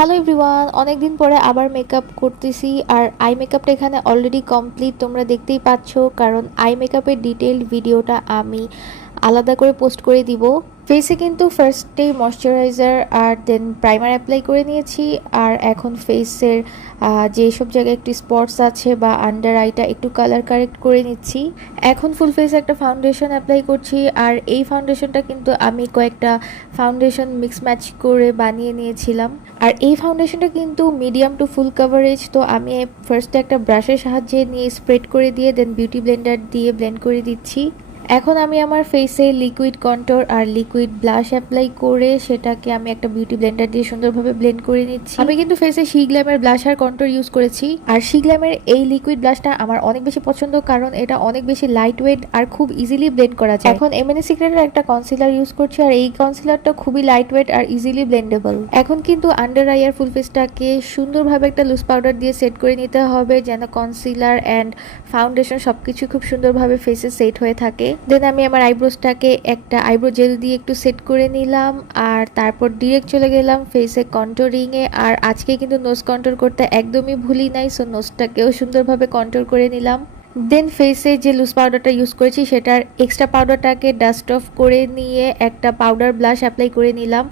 Hello everyone, অনেকদিন পরে আবার মেকআপ করতেছি। আর আই মেকআপটা এখানে অলরেডি কমপ্লিট, তোমরা দেখতেই পাচ্ছ। কারণ আই মেকআপের ডিটেইলড ভিডিওটা আমি আলাদা করে পোস্ট করে দিব। ফেসে কিন্তু ফার্স্টে ময়শ্চারাইজার আর দেন প্রাইমার অ্যাপ্লাই করে নিয়েছি। আর এখন ফেসের যেসব জায়গায় একটু স্পটস আছে বা আন্ডার আইটা একটু কালার কারেক্ট করে নিচ্ছি। এখন ফুল ফেসে একটা ফাউন্ডেশন অ্যাপ্লাই করছি। আর এই ফাউন্ডেশনটা কিন্তু আমি কয়েকটা ফাউন্ডেশন মিক্স ম্যাচ করে বানিয়ে নিয়েছিলাম। আর এই ফাউন্ডেশনটা কিন্তু মিডিয়াম টু ফুল কাভারেজ। তো আমি ফার্স্টে একটা ব্রাশের সাহায্যে নিয়ে স্প্রেড করে দিয়ে দেন বিউটি ব্লেন্ডার দিয়ে ব্লেন্ড করে দিচ্ছি। এখন আমি আমার ফেসে লিকুইড কন্ট্যুর আর লিকুইড ব্লাশ অ্যাপ্লাই করে সেটাকে আমি একটা বিউটি ব্লেন্ডার দিয়ে সুন্দরভাবে ব্লেন্ড করে নিচ্ছি। আমি কিন্তু ফেসে শি গ্ল্যামের ব্লাশ আর কন্ট্যুর ইউজ করেছি। আর শি গ্ল্যামের এই লিকুইড ব্লাশটা আমার অনেক বেশি পছন্দ, কারণ এটা অনেক বেশি লাইট ওয়েট আর খুব ইজিলি ব্লেন্ড করা যায়। এখন এমএনএ সিক্রেটের একটা কনসিলার ইউজ করছি, আর এই কনসিলারটা খুবই লাইট ওয়েট আর ইজিলি ব্লেন্ডেবল। এখন কিন্তু আন্ডার আই আর ফুল ফেসটাকে সুন্দরভাবে একটা লুজ পাউডার দিয়ে সেট করে নিতে হবে, যেন কনসিলার অ্যান্ড ফাউন্ডেশন সবকিছু খুব সুন্দরভাবে ফেসে সেট হয়ে থাকে। দেন আমি আমার আইব্রোসটাকে একটা আইব্রো জেল দিয়ে একটু সেট করে নিলাম। আর তারপর ডিরেক্ট চলে গেলাম ফেসে কন্ট্যুরিংয়ে। আর আজকে কিন্তু নোজ কন্ট্যুর করতে একদমই ভুলি নাই, সো নোজটাকেও সুন্দরভাবে কন্ট্যুর করে নিলাম। দেন ফেসে যে লুজ পাউডারটা ইউজ করেছি সেটার এক্সট্রা পাউডারটাকে ডাস্ট অফ করে নিয়ে একটা পাউডার ব্লাশ অ্যাপ্লাই করে নিলাম।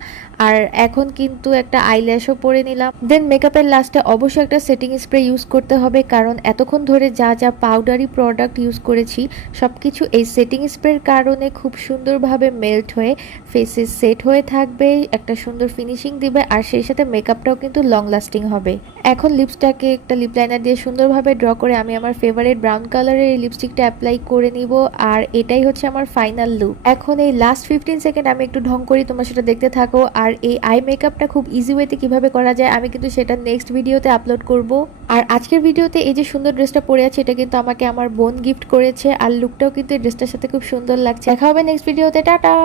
আর এখন কিন্তু একটা আইল্যাশও পরে নিলাম। দেন মেকআপের লাস্টে অবশ্যই একটা সেটিং স্প্রে ইউজ করতে হবে, কারণ এতক্ষণ ধরে যা যা পাউডারি প্রোডাক্ট ইউজ করেছি সব কিছু এই সেটিং স্প্রের কারণে খুব সুন্দরভাবে মেল্ট হয়ে ফেসে সেট হয়ে থাকবে, একটা সুন্দর ফিনিশিং দিবে। আর সেই সাথে মেকআপটাও কিন্তু লং লাস্টিং হবে। এখন লিপসটাকে একটা লিপ লাইনার দিয়ে সুন্দরভাবে ড্র করে আমি আমার ফেভারিট ব্রাউন কালারের এই লিপস্টিকটা অ্যাপ্লাই করে নিব। আর এটাই হচ্ছে আমার ফাইনাল লুক। এখন এই লাস্ট 15 সেকেন্ড আমি একটু ঢং করি, তোমরা সেটা দেখতে থাকো। আর এই আই মেকআপটা খুব ইজি ওয়েতে কিভাবে করা যায় আমি কিন্তু সেটা নেক্সট ভিডিওতে আপলোড করব। আর আজকের ভিডিওতে এই যে সুন্দর ড্রেসটা পরে আছে এটা কিন্তু আমাকে আমার বোন গিফট করেছে। আর লুকটাও কিন্তু এই ড্রেসটার সাথে খুব সুন্দর লাগছে। দেখা হবে নেক্সট ভিডিওতে, টাটা।